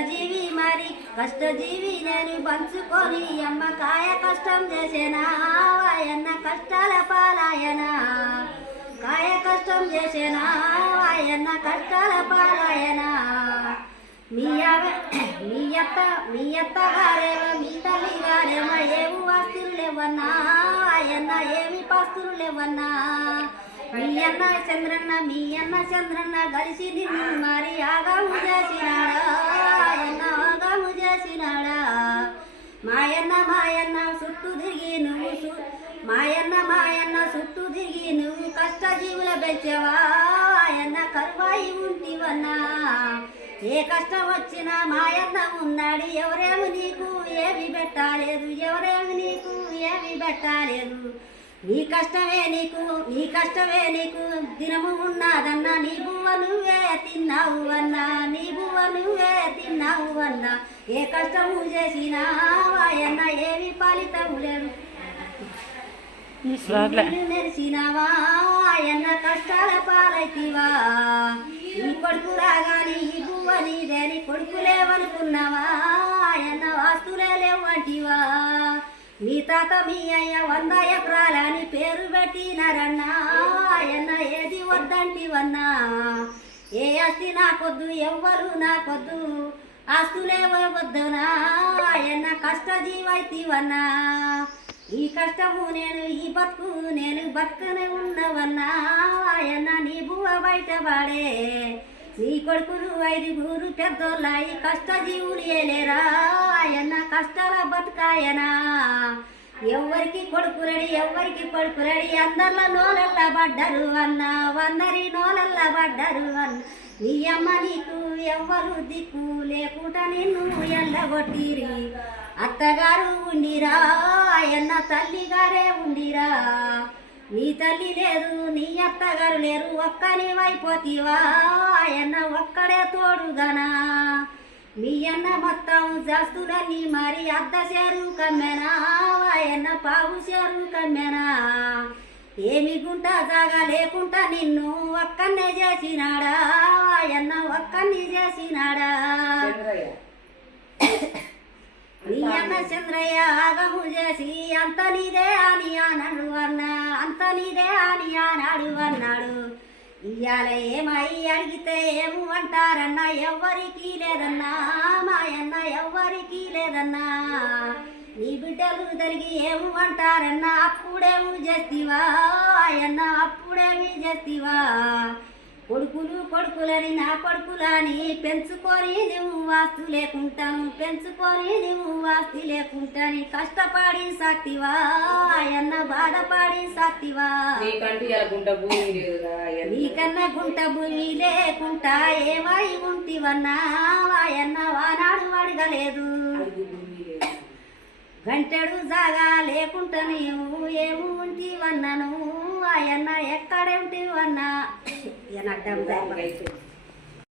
కష్టజీవి మరి కష్టజీవి నేను పంచుకొని అమ్మ కాయ కష్టం చేసేనా వాయన్న కష్టాల పాలాయనా కాయ కష్టం చేసేనా వాయన్న కష్టాల పాలాయనా మీ అత్తగారేమో మీ తల్లి గారేమో ఏమి వస్తువులు లేవన్నా వాయన్న ఏమి పస్తులు లేవన్నా మీ అన్న చంద్రన్న కలిసి నిన్ను మరి ఆగాము చేసినాడా ఆయన ఆగాము చేసినాడా మాయన్న చుట్టూ తిరిగి నువ్వు మాయన్న చుట్టూ తిరిగి నువ్వు కష్టజీవుల పెంచేవా ఆయన కరువాయి ఉంటివన్నా ఏ కష్టం వచ్చినా మాయన్న ఉన్నాడు ఎవరేమి నీకు ఏమి పెట్టలేదు ఎవరేమి నీకు ఏమి పెట్టలేదు నీ కష్టమే నీకు దినము ఉన్నదన్నా నీ బువ్వ నువ్వే తిన్నావు అన్నా నీ బువ్వ నువ్వే తిన్నావు అన్నా ఏ కష్టము చేసినా వాయన్న ఏమి ఫలితము లేదు మెరిసినావా ఆయన కష్టాల పాలైతివా నీ కొడుకు రాగాని ఈ బువ్వ నీదేని కొడుకు లేవనుకున్నావా ఆయన వాస్తులే లేవంటివా మీ తాత మీ అయ్య 100 ఎకరాలని పేరు పెట్టినారన్నా ఆయన ఏది వద్దంటివన్నా ఏ ఆస్తి నాకొద్దు ఎవ్వరు నాకొద్దు ఆస్తులే వద్దునా ఆయన కష్టజీవైతివన్నా ఈ కష్టము నేను ఈ బతుకు నేను బతుకునే ఉన్నవన్నా ఆయన నీ బువ్వ బయటపడే నీ కొడుకులు 5 పెద్దోళ్ళాయి కష్టజీవులు ఏలేరా ఆయన కష్టాల బతుకాయనా ఎవరికి కొడుకురడి అందరిలో నోలల్లా పడ్డరు అన్న 100 నోలల్లా పడ్డరు అన్న నీ అమ్మ నీకు ఎవ్వరు దిక్కు లేకుండా నిన్ను ఎల్లగొట్టిరి అత్తగారు ఉండిరా ఆయన తల్లిగారే ఉండిరా నీ తల్లి లేదు నీ అత్తగారు లేరు ఒక్కని వైపోతీవా ఆయన ఒక్కడే తోడుగానా మీ అన్న మొత్తం జాస్తులన్నీ మరి అద్ద చేరు కమ్మెనా ఆయన పావు చేరు కమ్మెనా ఏమి గుంట జాగా లేకుండా నిన్ను ఒక్కన్నే చేసినాడా ఆయన ఒక్కన్ని చేసినాడా నీ అన్న చంద్రయ్య ఆగము చేసి అంత నీదే అని అన్నాడు అన్నాడు ఇయ్యాల ఏమై అడిగితే ఏము అంటారన్నా ఎవ్వరికి లేదన్నా మాయన్న ఎవ్వరికి లేదన్నా నీ బిడ్డలు జరిగి ఏము అంటారన్నా అప్పుడేము చేస్తివా ఆయన అప్పుడేమి చేస్తివా కొడుకులని నా కొడుకులని పెంచుకొని నువ్వు వాస్తు లేకుంటాను కష్టపడి సాక్తివా ఆయన బాధపడి సాక్తివా నీకన్నా గుంట భూమి లేకుంటా ఏమై ఉంటివన్నా ఆయన వానాడు అడగలేదు గంటెడు జాగా లేకుండా నీవు ఏము ఉంటివన్నాను ఆయన ఎక్కడే ఉంటివన్నా నాకు